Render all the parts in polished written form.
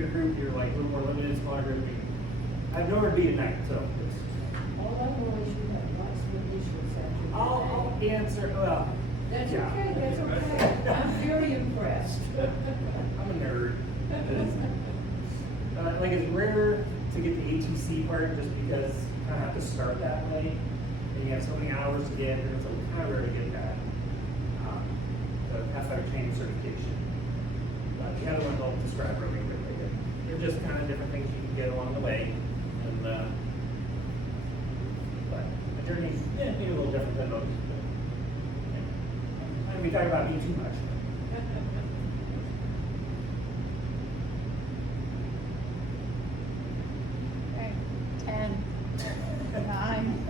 bigger group, you're like a little more limited, smaller group. I have nowhere to be tonight, so. All I know is you have lots of issues after I'll answer, well. That's yeah. okay, that's okay. I'm very impressed. I'm a nerd. Like it's rare to get the ATC part just because you kind of have to start that way. And you have so many hours to get, and it's kind of rare to get that. The athletic training certification. But the other ones I'll describe really quickly. They're just kind of different things you can get along the way. And but the journey is maybe a little different than most. I mean, we talk about me too much. Okay, 10, 9,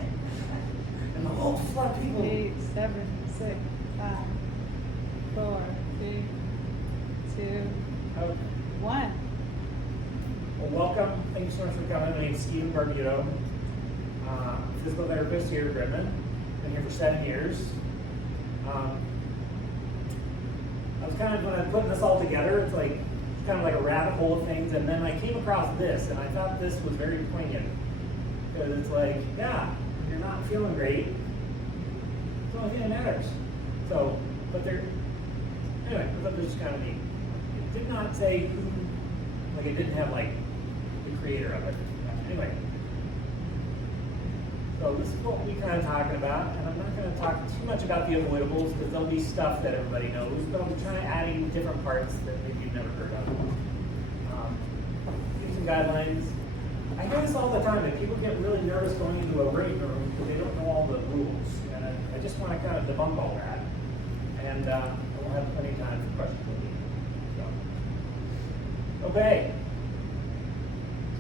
And the whole flood of people. 8, 7, 6, 5, 4, 3, 2, Okay. 1. Well, welcome. Thank you so much for coming. My name is Stephen Barbuto. Physical therapist here at Griffin. Been here for 7 years. I was kind of, when I'm putting this all together, it's kind of like a rabbit hole of things, and then I came across this, and I thought this was very poignant. Because it's like, yeah, if you're not feeling great, it's the only thing that matters. So, but anyway, I thought this was kind of neat. It did not say who, like it didn't have like the creator of it. Anyway, so this is what we're kind of talking about, and I'm not going to talk too much about the avoidables because there'll be stuff that everybody knows, but I'll be trying to add in different parts that maybe you've never heard of. Give some guidelines. I hear this all the time, that people get really nervous going into a weight room because they don't know all the rules, and I just want to kind of debunk all that, and we'll have plenty of time for questions. So. Okay,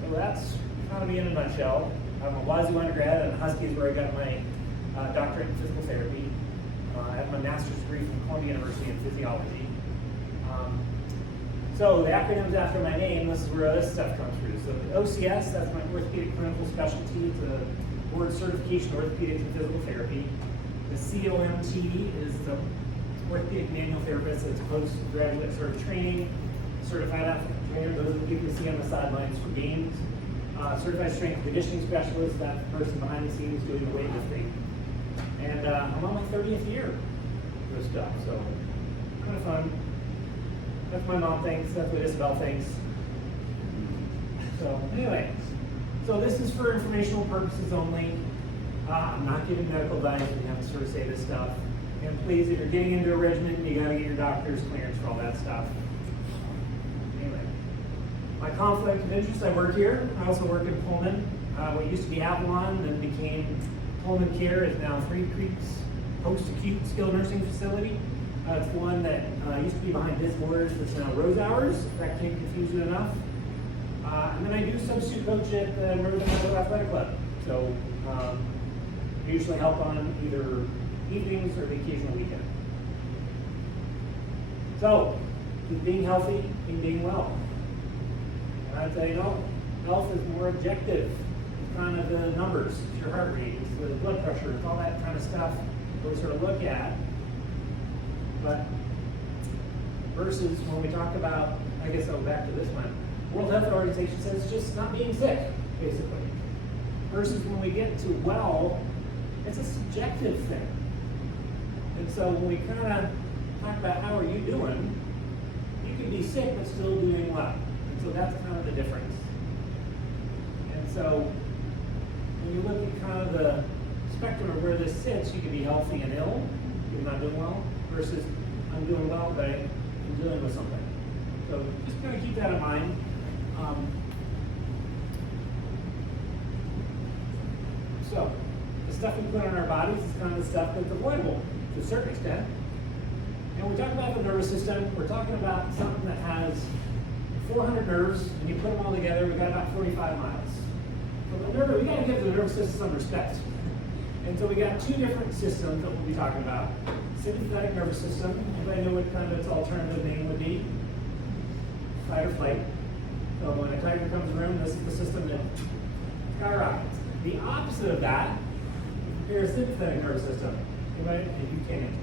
so that's kind of me in a nutshell. I'm a Wazoo undergrad, and Husky is where I got my doctorate in physical therapy. I have my master's degree from Columbia University in physiology. So the acronyms after my name, this is where this stuff comes through. So the OCS, that's my orthopedic clinical specialty. It's a board certification in orthopedics and physical therapy. The COMT is the orthopedic manual therapist. It's postgraduate sort of training, certified athlete trainer. Those are the people you see on the sidelines for games. Certified strength and conditioning specialist, that person behind the scenes doing the weightlifting. And I'm on my 30th year of this stuff, so kind of fun. That's what my mom thinks, that's what Isabel thinks. So anyway, so this is for informational purposes only. I'm not giving medical advice, we have to sort of say this stuff. And please, if you're getting into a regimen, you gotta get your doctor's clearance for all that stuff. Anyway. My conflict of interest, I work here. I also work in Pullman. What used to be Avalon, then became Pullman Care, is now Three Creeks Post-Acute Skilled Nursing Facility. It's the one that used to be behind Disboards, it's now Rose Hours, if that can't confuse you enough. And then I do substitute coach at the Rose Hours Athletic Club. So I usually help on either evenings or the occasional weekend. So, keep being healthy and being well. I'd say, health is more objective. It's kind of the numbers, it's your heart rate, it's the blood pressure, it's all that kind of stuff that we sort of look at. But versus when we talk about, I guess I'll go back to this one, World Health Organization says just not being sick, basically. Versus when we get to well, it's a subjective thing. And so when we kind of talk about how are you doing, you can be sick but still doing well. So that's kind of the difference. And so when you look at kind of the spectrum of where this sits, you can be healthy and ill, you're not doing well, versus I'm doing well, but I'm dealing with something. So just kind of keep that in mind. So the stuff we put on our bodies is kind of the stuff that's avoidable to a certain extent. And when we talk about the nervous system, we're talking about something that has 400 nerves, and you put them all together, we've got about 45 miles. So we got to give the nervous system some respect. And so we got two different systems that we'll be talking about. Sympathetic nervous system, anybody know what kind of its alternative name would be? Fight or flight. So when a tiger comes in the room, this is the system that skyrockets. The opposite of that is your sympathetic nervous system. Anybody? If you can't.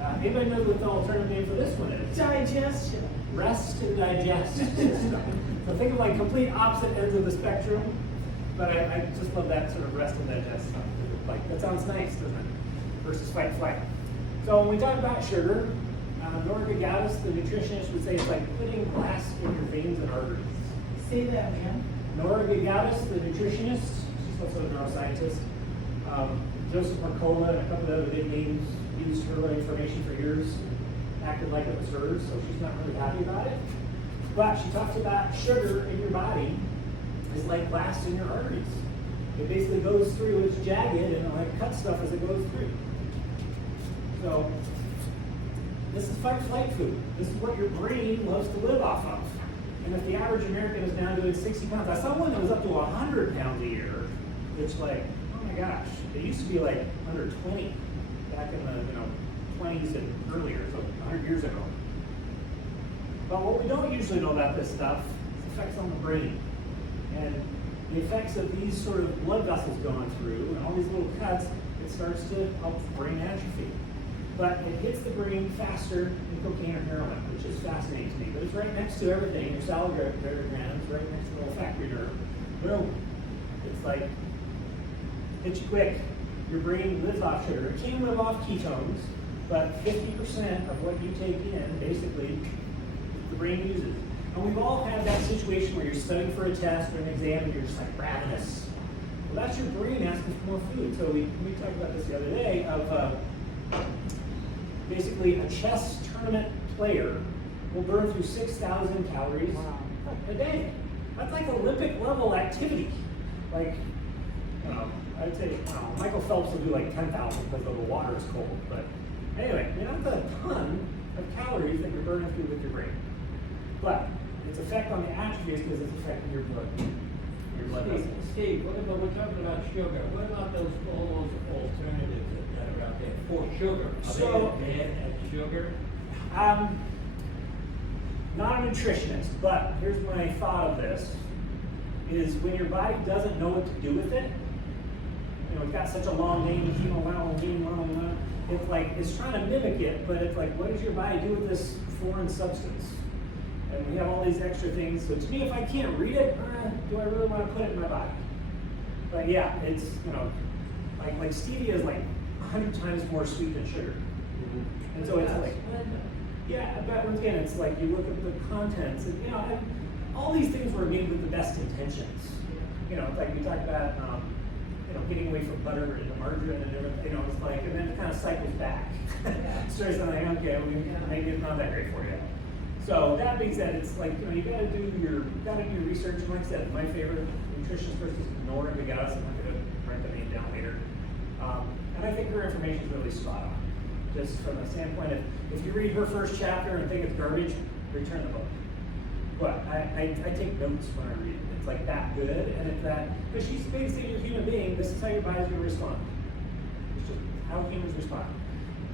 Anybody know what the alternative name for this one is? Digestion. Rest and digest system. So think of like complete opposite ends of the spectrum, but I just love that sort of rest and digest stuff. Like, that sounds nice, doesn't it? Versus fight and flight. So when we talk about sugar, Nora Gagatis, the nutritionist, would say it's like putting glass in your veins and arteries. Say that again. Nora Gagatis, the nutritionist, she's also a neuroscientist. Joseph Mercola and a couple of other big names used her information for years, acted like it was hers, so she's not really happy about it. But she talks about sugar in your body is like glass in your arteries. It basically goes through, it's jagged, and it like cuts stuff as it goes through. So this is fight-flight food. This is what your brain loves to live off of. And if the average American is now doing 60 pounds, I saw one that was up to 100 pounds a year, which like, oh my gosh, it used to be like under 20 back in the 20s and earlier, so 100 years ago. But what we don't usually know about this stuff is effects on the brain. And the effects of these sort of blood vessels going through and all these little cuts, it starts to help brain atrophy. But it hits the brain faster than cocaine or heroin, which is fascinating to me. But it's right next to everything, your salivary glands, right next to the olfactory nerve. Boom. It's like, hits you quick. Your brain lives off sugar. It can live off ketones, but 50% of what you take in, basically, the brain uses. And we've all had that situation where you're studying for a test or an exam and you're just like ravenous. Well, that's your brain asking for more food. So we talked about this the other day of basically a chess tournament player will burn through 6,000 calories a day. That's like Olympic level activity. Like, I'd say Michael Phelps will do like 10,000 because the water is cold. But anyway, that's a ton of calories that you're burning through with your brain. But its effect on the atrophy is because it's affecting your blood vessels. Steve, what about, we're talking about sugar. What about all those alternatives that are out there for sugar? Are they bad at sugar? Not a nutritionist, but here's my thought of this, is when your body doesn't know what to do with it, it's got such a long name, it's like, it's trying to mimic it, but it's like, what does your body do with this foreign substance? And we have all these extra things, so to me, if I can't read it, do I really want to put it in my body? But yeah, it's, like stevia is like 100 times more sweet than sugar. And so it's like, yeah, but once again, it's like you look at the contents, and all these things were made with the best intentions. Like we talked about, getting away from butter into margarine and everything. It's like, and then it kind of cycles back. Starts like, okay, maybe it's not that great for you. So that being said, it's like you gotta do research. And like I said, my favorite nutritionist person is Nora Gagatis. I'm gonna write the name down later. And I think her information is really spot on. Just from the standpoint of, if you read her first chapter and think it's garbage, return the book. But I take notes when I read it. It's like that good, and it's that, because she's basically a human being, this is how your body's gonna respond. It's just how humans respond.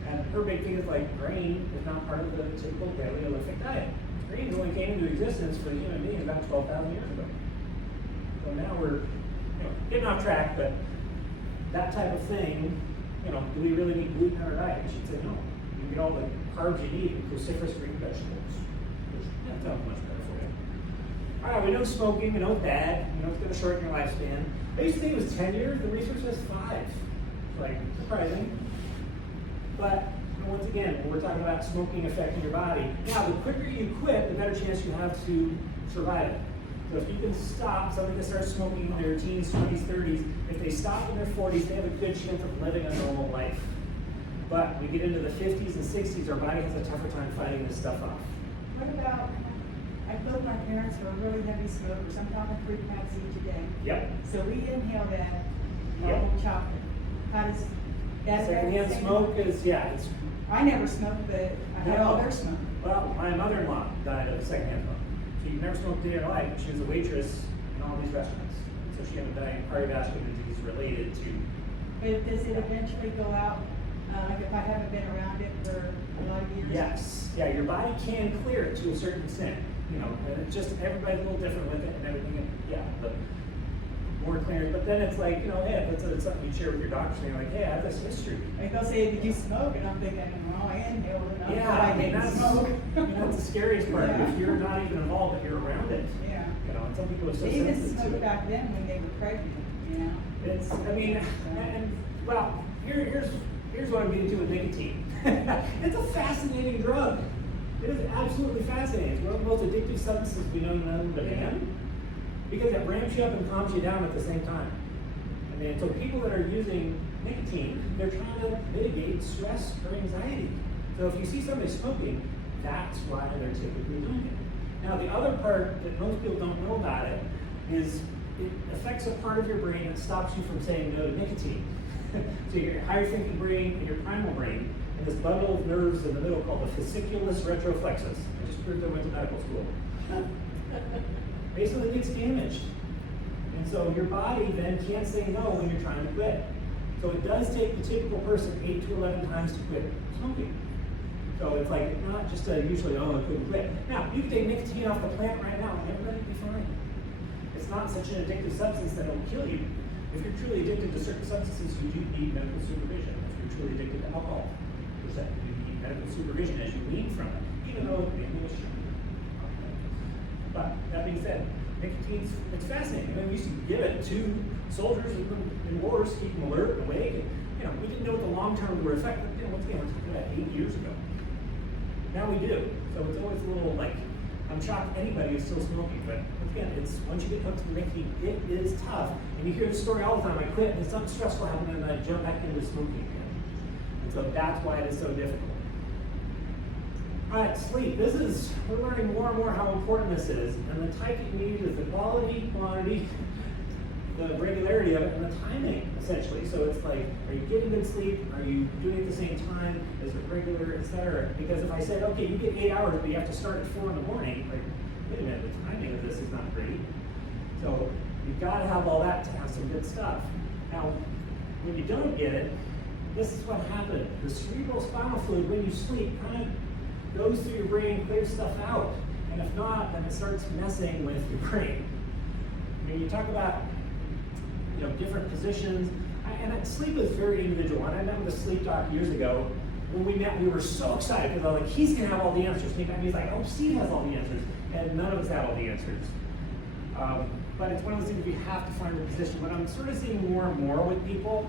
And her big thing is like, grain is not part of the typical Paleolithic diet. Grain only came into existence for the human being about 12,000 years ago. So now we're getting off track, but that type of thing, do we really need gluten in our diet? She'd say no. You get all the carbs you need in cruciferous green vegetables, which that's not much better for you. All right, we know smoking, we know it's bad, it's going to shorten your lifespan. I used to think it was 10 years, the research says 5. It's like, surprising. But once again, when we're talking about smoking affecting your body, now the quicker you quit, the better chance you have to survive it. So if you can stop, somebody that starts smoking in their teens, 20s, 30s, if they stop in their 40s, they have a good chance of living a normal life. But we get into the 50s and 60s, our body has a tougher time fighting this stuff off. What about, both my parents were really heavy smokers. I'm talking 3 packs each a day. Yep. So we inhale that Yep. chocolate. How does that Secondhand smoke is, it's, I never smoked, but I had all their smoke. well, my mother-in-law died of secondhand smoke. She never smoked a day in her life, but she was a waitress in all these restaurants. So she ended up dying of cardiovascular disease related to. But does it eventually go out, like if I haven't been around it for a lot of years? Yes. Yeah, your body can clear it to a certain extent. And it's just, everybody's a little different with it and everything. Yeah, but more clearance. But then it's like, you know, hey, it's something you share with your doctor, saying like, hey, I have this history. And they'll say, did you smoke? And I'm thinking, well, I inhaled it. Yeah, I I mean, didn't that's, smoke. that's the scariest part. Yeah. If you're not even involved, but you're around it. Yeah. You know, and some people are so They even sensitive to smoked it. back then when they were pregnant, you know? It's, I mean, and well, here's what I'm getting to with nicotine. It's a fascinating drug. It is absolutely fascinating. It's one of the most addictive substances we know known to man because it ramps you up and calms you down at the same time. I mean, so people that are using nicotine, they're trying to mitigate stress or anxiety. So if you see somebody smoking, that's why they're typically doing it. Now, the other part that most people don't know about it is it affects a part of your brain that stops you from saying no to nicotine. So your higher thinking brain and your primal brain, and this bundle of nerves in the middle called the fasciculus retroflexus. I just proved I went to medical school. Basically, it gets damaged. And so your body then can't say no when you're trying to quit. So it does take the typical person 8 to 11 times to quit smoking. So it's like not just a usually, oh, I couldn't quit. Now, you can take nicotine off the plant right now and everybody will be fine. It's not such an addictive substance that it'll kill you. If you're truly addicted to certain substances, you do need medical supervision. If you're truly addicted to alcohol, you need medical supervision as you wean from it, even though it may be a shame. But that being said, nicotine's it's fascinating. I mean, we used to give it to soldiers in wars to keep them alert and awake. And, you know, we didn't know what the long-term were effect. You know, once again, we're talking about 8 years ago. Now we do. So it's always a little like, I'm shocked anybody is still smoking, but again, it's once you get hooked to nicotine, it is tough. And you hear the story all the time. I quit and something stressful happened and I jump back into smoking again. And so that's why it is so difficult. All right, sleep. We're learning more and more how important this is. And the type you need is the quality, quantity, the regularity of it, and the timing, essentially. So it's like, are you getting good sleep? Are you doing it at the same time? Is it regular, et cetera? Because if I said, okay, you get 8 hours, but you have to start at 4 in the morning, like, wait a minute, the timing of this is not great. So you've got to have all that to have some good stuff. Now, when you don't get it, this is what happened. The cerebral spinal fluid, when you sleep, kind of goes through your brain, clears stuff out. And if not, then it starts messing with your brain. When you talk about different positions, and sleep is very individual. And I met with a sleep doc years ago. When we met, we were so excited because I was like, he's gonna have all the answers. And he's like, oh, Steve has all the answers. And none of us have all the answers. But it's one of those things you have to find a position. What I'm sort of seeing more and more with people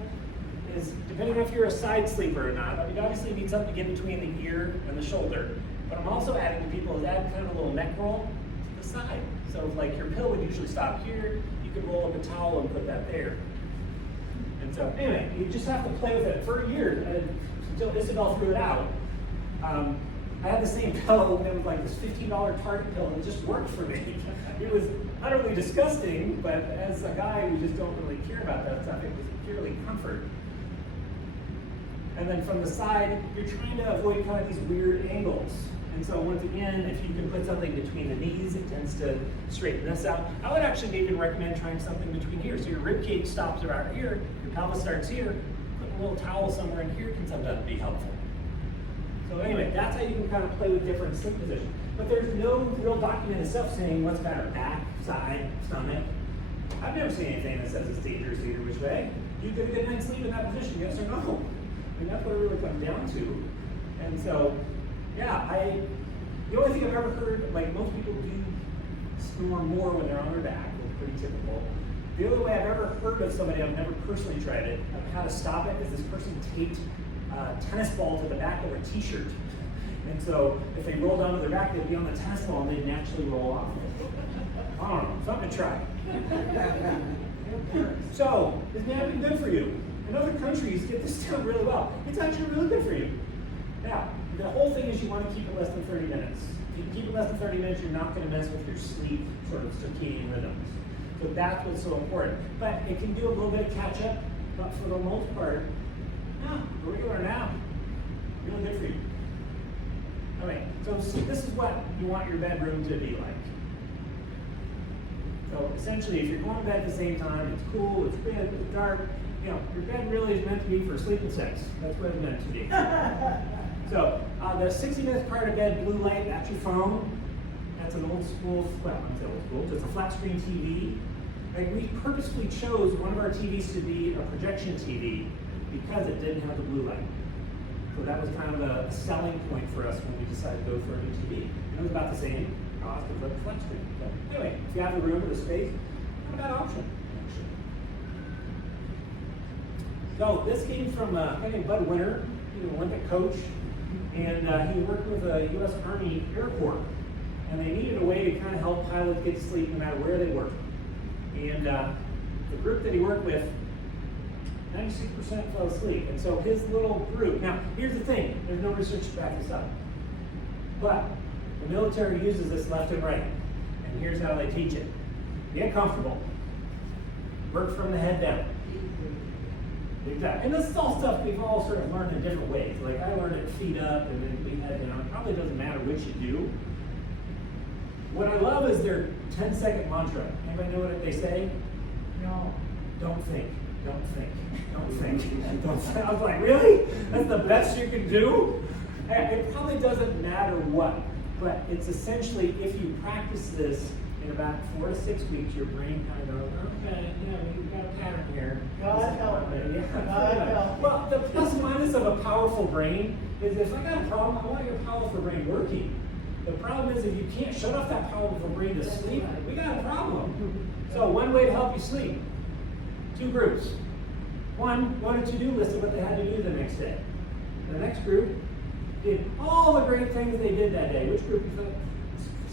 is, depending on if you're a side sleeper or not, I mean, obviously you need something to get between the ear and the shoulder. But I'm also adding to people is add kind of a little neck roll to the side. So like your pill would usually stop here, you could roll up a towel and put that there. And so anyway, you just have to play with it for a year until Isabel threw it out. I had the same pill, and it was like this $15 Target pill, and it just worked for me. It was utterly disgusting, but as a guy who just don't really care about that stuff, it was purely comfort. And then from the side, you're trying to avoid kind of these weird angles. And so once again, if you can put something between the knees, it tends to straighten this out. I would actually even recommend trying something between here. So your rib cage stops around here, your pelvis starts here, put a little towel somewhere in here can sometimes be helpful. So anyway, that's how you can kind of play with different sleep positions. But there's no real documented stuff saying what's better, back, side, stomach. I've never seen anything that says it's dangerous either which way. You get a good night's sleep in that position, yes or no? I mean, that's what it really comes down to. And so, yeah, the only thing I've ever heard, like most people do snore more when they're on their back, it's pretty typical. The only way I've ever heard of somebody, I've never personally tried it, of how to stop it is this person taped a tennis ball to the back of their t-shirt. And so if they rolled onto their back, they'd be on the tennis ball and they'd naturally roll off. I don't know, something to try. So, is napping good for you? In other countries, get this done really well. It's actually really good for you. Now, the whole thing is you want to keep it less than 30 minutes. If you keep it less than 30 minutes, you're not going to mess with your sleep sort of circadian rhythms. So that's what's so important. But it can do a little bit of catch up, but for the most part, no, a regular nap, really good for you. Okay, so this is what you want your bedroom to be like. So essentially, if you're going to bed at the same time, it's cool, it's good, it's dark, your bed really is meant to be for sleep and sex. That's what it's meant to be. So the 60 minutes prior to bed, blue light, that's your phone. That's an old school, well, I'm saying old school, it's a flat screen TV. Like, we purposefully chose one of our TVs to be a projection TV because it didn't have the blue light. So that was kind of a selling point for us when we decided to go for a new TV. And it was about the same cost as a flex screen. So anyway, if you have the room or the space, not a bad option, actually. So this came from a guy named Bud Winter. He was an Olympic coach, and he worked with the U.S. Army Air Corps. And they needed a way to kind of help pilots get to sleep no matter where they were. And the group that he worked with, 96% fell asleep. And so his little group, now here's the thing, there's no research to back this up. But the military uses this left and right. And here's how they teach it. Get comfortable. Work from the head down. Exactly. And this is all stuff we've all sort of learned in different ways. Like I learned it feet up and then we had, it probably doesn't matter which you do. What I love is their 10-second mantra. Anybody know what they say? No. Don't think. Don't think. Don't think. Don't think. I was like, really? That's the best you can do? It probably doesn't matter what, but it's essentially if you practice this in about 4 to 6 weeks, your brain kind of goes, okay, we've got a pattern here. God help me. Yeah. God help me. Well, the plus minus of a powerful brain is if I got a problem, I want your powerful brain working. The problem is if you can't shut off that powerful brain to sleep, we got a problem. So one way to help you sleep, 2 groups. One wanted a to-do list of what they had to do the next day. The next group did all the great things they did that day. Which group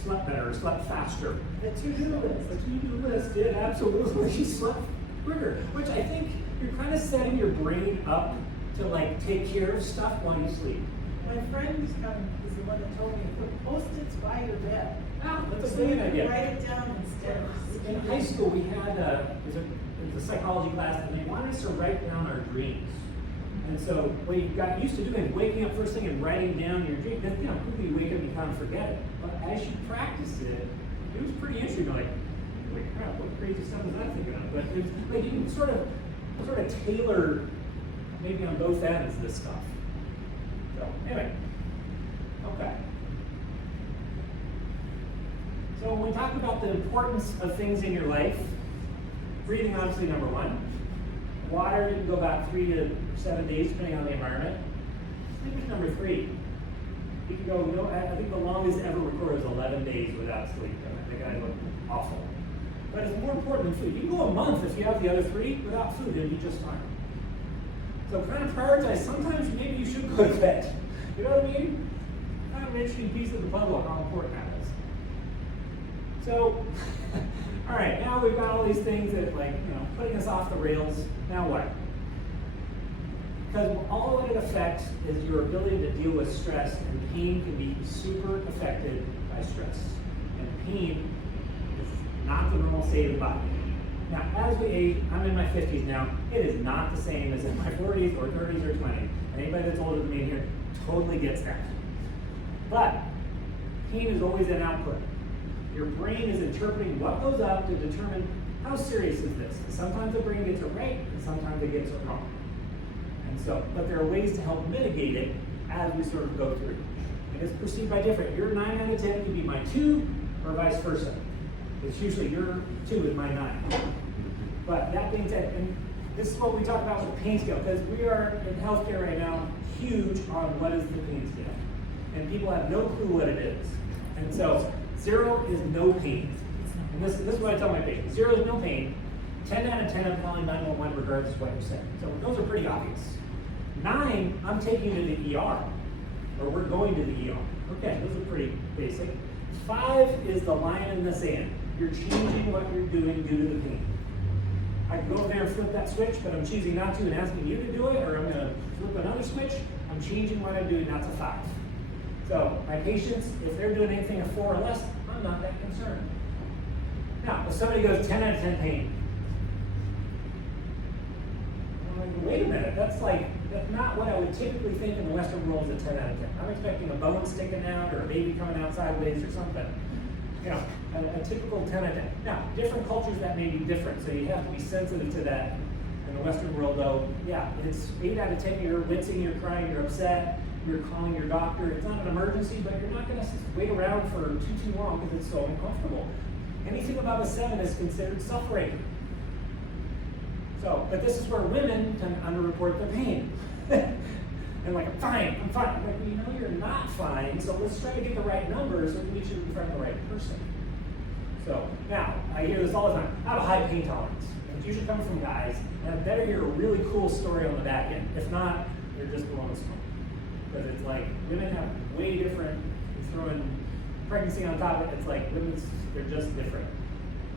slept better, slept faster? The to-do list. The to-do list did absolutely. She slept quicker, which I think you're kind of setting your brain up to like take care of stuff while you sleep. My friend who's coming is the one that told me to put Post-its by your bed. Ah, that's a So you brilliant can idea. write it down instead of In high school, we had it was a psychology class, and they wanted us to write down our dreams. And so what you got used to doing is waking up first thing and writing down your dream. Then, quickly you wake up and you kind of forget it. But as you practice it, it was pretty interesting. You're like, crap, what crazy stuff was I thinking of? But it's like you can sort of tailor maybe on both ends this stuff. So anyway, okay. So when we talk about the importance of things in your life, breathing obviously number 1. Water, you can go about 3 to 7 days depending on the environment. Sleep is number 3. You can go, I think the longest ever recorded was 11 days without sleep. I think I looked awful. But it's more important than food. You can go a month if you have the other 3 without food and be just fine. So kind of prioritize. Sometimes maybe you should go to bed. You know what I mean? Kind of an interesting piece of the puzzle of how important that is. So, all right, now we've got all these things that putting us off the rails. Now what? Because all that it affects is your ability to deal with stress, and pain can be super affected by stress. And pain is not the normal state of the body. Now, as we age, I'm in my 50s now, it is not the same as in my 40s or 30s or 20s. And anybody that's older than me in here totally gets that. But pain is always an output. Your brain is interpreting what goes up to determine how serious is this. Sometimes the brain gets it right, and sometimes it gets it wrong. And so, but there are ways to help mitigate it as we sort of go through. And it's perceived by different. Your 9 out of 10 could be my 2, or vice versa. It's usually your 2 is my 9. But that being said, and this is what we talk about with the pain scale, because we are in healthcare right now huge on what is the pain scale. And people have no clue what it is. And so 0 is no pain. And this is what I tell my patients. 0 is no pain. 10 out of 10, I'm calling 911 regardless of what you say. So those are pretty obvious. 9, I'm taking you to the ER. Or we're going to the ER. Okay, those are pretty basic. 5 is the line in the sand. You're changing what you're doing due to the pain. I can go over there and flip that switch, but I'm choosing not to and asking you to do it, or I'm going to flip another switch. I'm changing what I'm doing, that's a 5. So my patients, if they're doing anything of 4 or less, I'm not that concerned. Now, if somebody goes 10 out of 10 pain, I'm like, wait a minute, that's not what I would typically think in the Western world is a 10 out of 10. I'm expecting a bone sticking out or a baby coming out sideways or something. A typical 10 out of 10. Now, different cultures that may be different, so you have to be sensitive to that. In the Western world, though, yeah, it's 8 out of 10, you're wincing, you're crying, you're upset, you're calling your doctor. It's not an emergency, but you're not going to wait around for too long because it's so uncomfortable. Anything above a 7 is considered suffering. So, but this is where women tend to underreport their pain. And like, I'm fine. I'm like, well, you know you're not fine, so let's try to get the right numbers so we should in front of the right person. So, now, I hear this all the time. I have a high pain tolerance. And it's usually coming from guys, and I better hear a really cool story on the back end. If not, they're just blowing smoke. Because it's like, women have way different, throwing pregnancy on top of it, it's like, women's, they're just different.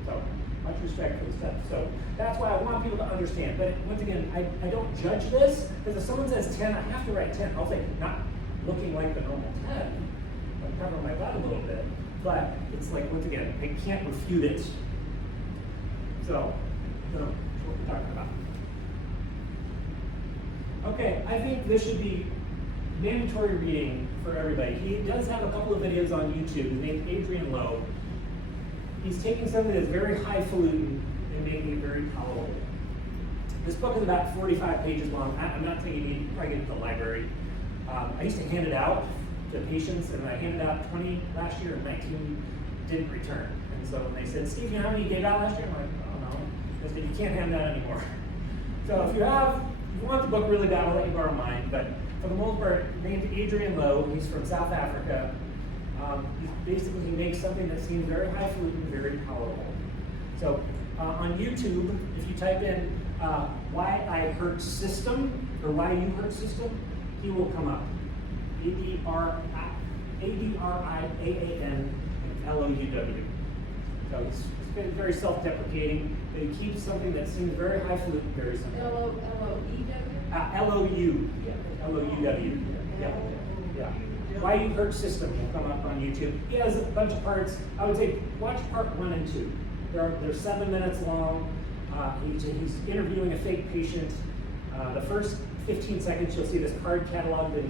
So, much respect for the stuff. So that's why I want people to understand. But once again, I don't judge this, because if someone says 10, I have to write 10. I'll say, not looking like the normal 10. I'm covering my butt a little bit. But it's like, once again, I can't refute it. So, that's what we're talking about. Okay, I think this should be mandatory reading for everybody. He does have a couple of videos on YouTube. His name's Adrian Lowe. He's taking something that's very highfalutin and making it very palatable. This book is about 45 pages long. I'm not saying you need to probably get it to the library. I used to hand it out to patients, and I handed out 20 last year, and 19 didn't return. And so when they said, Steve, you know how many you gave out last year? I'm like, oh no. They said, you can't hand that anymore. So if you want the book really bad, I'll let you borrow mine. But for the most part, named Adrian Lowe, he's from South Africa. Basically, he makes something that seems very highfalutin, very palatable. So on YouTube, if you type in why I hurt system or why you hurt system, he will come up. ADRIAAN LOUW. So he's very self-deprecating, but he keeps something that seems very highfalutin, very simple. LOUW. Yeah. Why You Hurt System will come up on YouTube. He has a bunch of parts. I would say watch part 1 and 2. They're 7 minutes long. He's interviewing a fake patient. The first 15 seconds, you'll see this card catalog that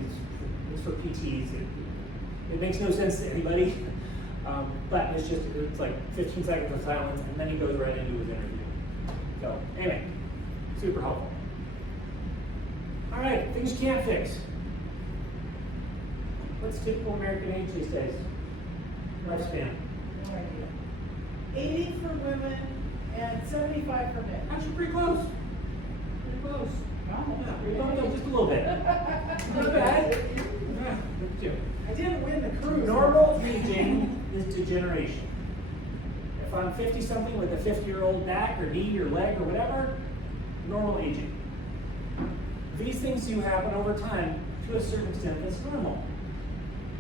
it's for PTs. It makes no sense to anybody, but it's like 15 seconds of silence, and then he goes right into his interview. So anyway, super helpful. All right, things you can't fix. What's typical American age these days? Lifespan. No idea. 80 for women and 75 for men. Actually, pretty close. Pretty close. No. Yeah, we bumped up just a little bit. Not bad. Yeah, good too. I didn't win the cruise. Normal aging is degeneration. If I'm 50-something with a 50-year-old back or knee or leg or whatever, normal aging. These things do happen over time to a certain extent. That's normal.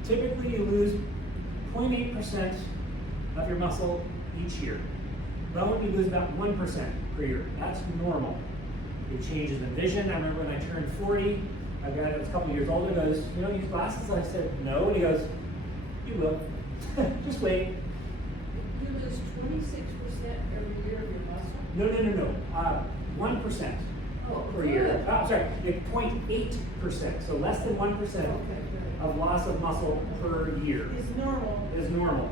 Typically, you lose 0.8% of your muscle each year. Bone, you lose about 1% per year. That's normal. It changes in vision. I remember when I turned 40, a guy that was a couple years older goes, you don't use glasses? I said, no. And he goes, you will. Just wait. You lose 26% every year of your muscle? No. 1% per year. Oh, sorry, 0.8%. So less than 1% of loss of muscle per year. Is normal. Is normal.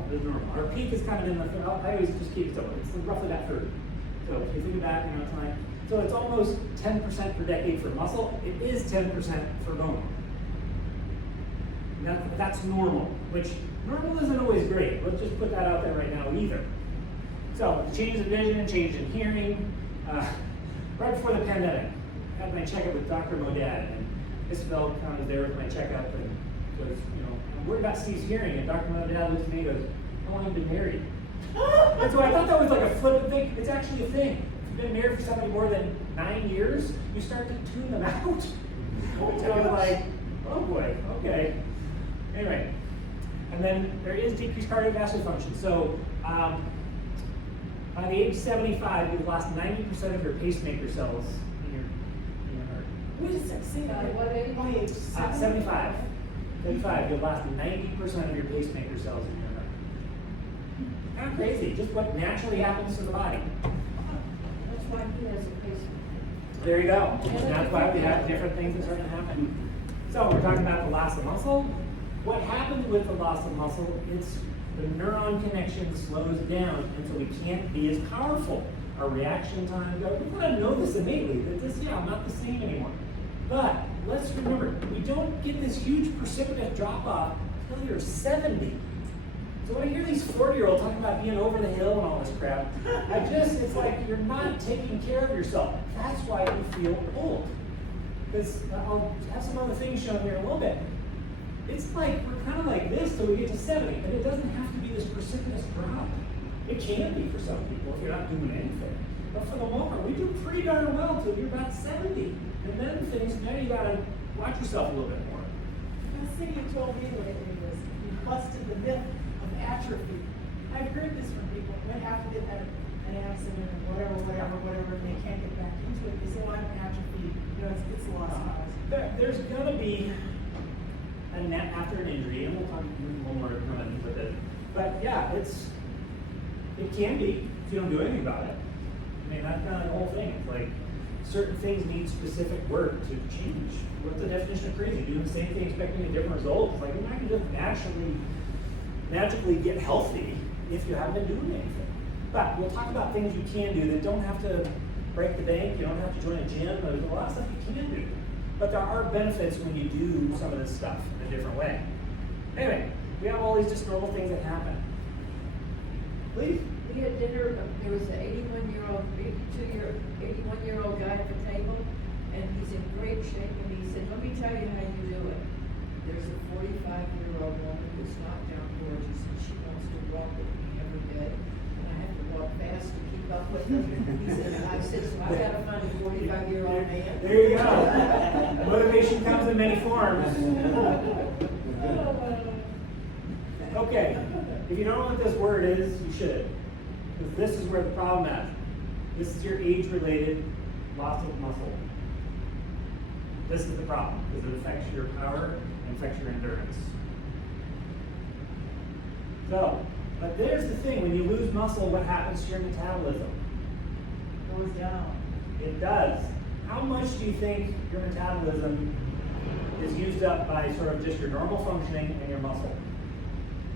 Our peak is kind of in the, I always just keep it simple. It's roughly about 30. So if you think about, it's like, so it's almost 10% per decade for muscle. It is 10% for bone. That's normal, which normal isn't always great. Let's just put that out there right now either. So change in vision, change in hearing. Right before the pandemic, I had my checkup with Dr. Modad, and Isabel kind of was there with my checkup, and goes, I'm worried about Steve's hearing, and Dr. Modad looks at me and goes, how long have you been married? And so I thought that was like a flippant thing. It's actually a thing. If you've been married for somebody more than 9 years, you start to tune them out. So I was like, oh boy, okay. Anyway, and then there is decreased cardiovascular function. So by the age 75, you've lost 90% of your pacemaker cells in your heart. Wait a second, say that. What age? My age, 75. 75, you've lost 90% of your pacemaker cells in your heart. Kind of crazy, just what naturally happens to the body. That's why he has a pacemaker. There you go. That's why we have different things that start to happen. So we're talking about the loss of muscle. What happens with the loss of muscle? It's the neuron connection slows down, and so we can't be as powerful. Our reaction time goes. We kind of know this innately that I'm not the same anymore. But let's remember, we don't get this huge precipitous drop off until you're 70. So when I hear these 40-year-olds talking about being over the hill and all this crap, it's like you're not taking care of yourself. That's why you feel old. Because I'll have some other things shown here in a little bit. It's like we're kind of like this till we get to 70, and it doesn't have to be this precipitous drop. It can be for some people if you're not doing anything. But for the most part, we do pretty darn well till you're about 70. And then you gotta watch yourself a little bit more. The thing you told me lately was you busted the myth of atrophy. I've heard this from people when after they had an accident or whatever, and they can't get back into it. They say, well, I'm atrophied. It's lost cause. There's gonna be after an injury, and we'll talk a little more with it. But yeah, it can be if you don't do anything about it. I mean, that's kind of the whole thing. It's like certain things need specific work to change. What's the definition of crazy? Doing the same thing, expecting a different result. It's like you're not going to just magically get healthy if you haven't been doing anything. But we'll talk about things you can do that don't have to break the bank. You don't have to join a gym. There's a lot of stuff you can do. But there are benefits when you do some of this stuff in a different way. Anyway, we have all these just normal things that happen. Please. We had dinner, there was an 81-year-old guy at the table, and he's in great shape, and he said, let me tell you how you do it. There's a 45-year-old woman who's knocked down gorgeous, and she wants to walk with me every day, and I have to walk fast to keep up with her. I said, so I gotta find a 45-year-old man. There you go. Motivation comes in many forms. Okay, if you don't know what this word is, you should. Because this is where the problem is. This is your age-related loss of muscle. This is the problem, because it affects your power and affects your endurance. So, but there's the thing, when you lose muscle, what happens to your metabolism? Goes down. It does. How much do you think your metabolism is used up by sort of just your normal functioning and your muscle?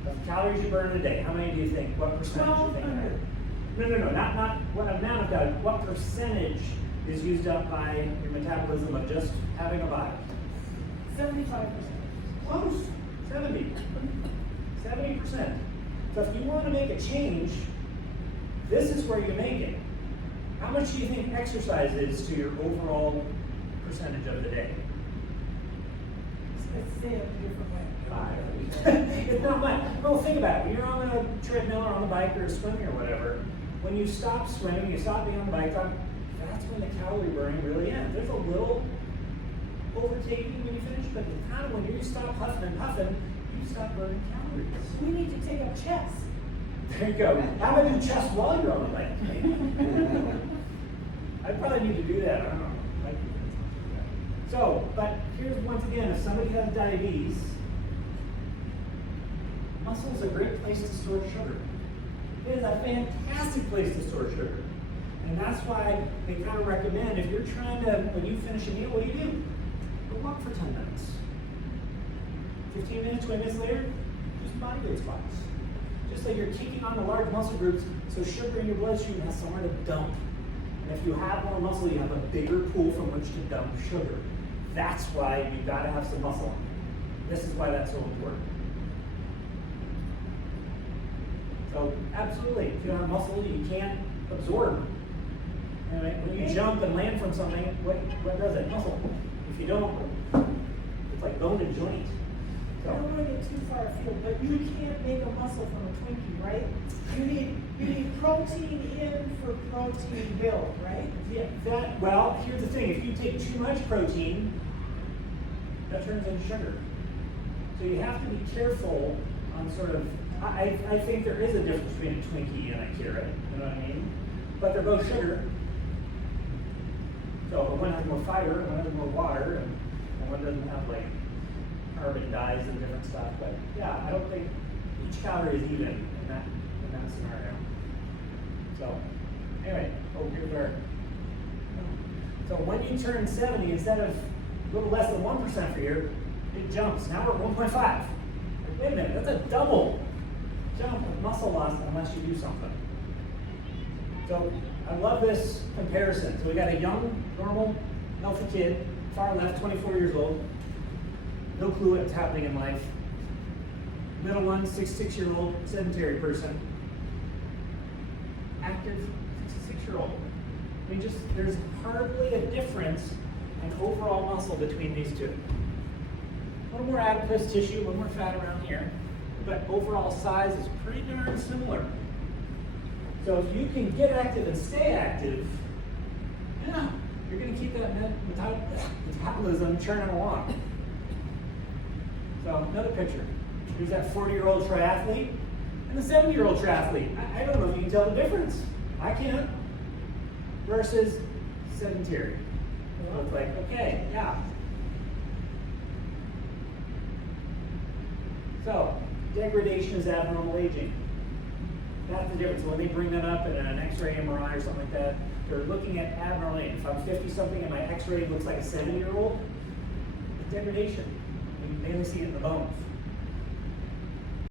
The calories you burn in a day, how many do you think? What percentage do you think? 1,200. No, not what amount of calories. What percentage is used up by your metabolism of just having a body? 75%. Close. 70%. So if you want to make a change, this is where you make it. How much do you think exercise is to your overall percentage of the day? Let's say it a different way. 5. It's not much. Well, think about it. When you're on a treadmill or on a bike or swimming or whatever, when you stop swimming, you stop being on the bike, that's when the calorie burning really ends. There's a little overtaking when you finish, but the time when you stop huffing and puffing, you stop burning calories. We need to take up chess. There you go. How about do chest while you're on the bike? I probably need to do that. I don't know. So, but here's once again, if somebody has diabetes, muscle is a great place to store sugar. It is a fantastic place to store sugar. And that's why they kind of recommend, if you're trying to, when you finish a meal, what do? Go walk for 10 minutes. 15 minutes, 20 minutes later, do some body weight squats. Just so you're kicking on the large muscle groups, so sugar in your bloodstream has somewhere to dump. And if you have more muscle, you have a bigger pool from which to dump sugar. That's why you've got to have some muscle. This is why that's so important. So absolutely, if you don't have muscle, you can't absorb. When you jump and land from something, what does it? Muscle. If you don't, it's like bone and joint. I don't want to get too far afield, but you can't make a muscle from a Twinkie, right? You need protein in for protein build, right? Yeah. Well, here's the thing: if you take too much protein, that turns into sugar. So you have to be careful on sort of. I think there is a difference between a Twinkie and a carrot. You know what I mean? But they're both sugar. So one has more fiber, and one has more water, and one doesn't have like carbon dyes and different stuff. But yeah, I don't think each calorie is even in that scenario. So anyway, here's where. So when you turn 70, instead of a little less than 1% per year, it jumps. Now we're at 1.5. Wait a minute, that's a double jump of muscle loss unless you do something. So I love this comparison. So we got a young, normal, healthy kid, far left, 24 years old, no clue what's happening in life, Middle one, 66-year-old sedentary person. Active 66-year-old. I mean, just there's hardly a difference in overall muscle between these two. A little more adipose tissue, a little more fat around here, but overall size is pretty darn similar. So if you can get active and stay active, yeah, you're going to keep that metabolism churning along. So another picture. Here's that 40-year-old triathlete and the 70-year-old triathlete. I don't know if you can tell the difference. I can't. Versus sedentary. So it's like, okay, yeah. So, degradation is abnormal aging. That's the difference. When they bring that up in an X-ray, MRI, or something like that, they're looking at abnormal aging. If I'm 50-something and my X-ray looks like a 70-year-old, it's degradation. You mainly see it in the bones.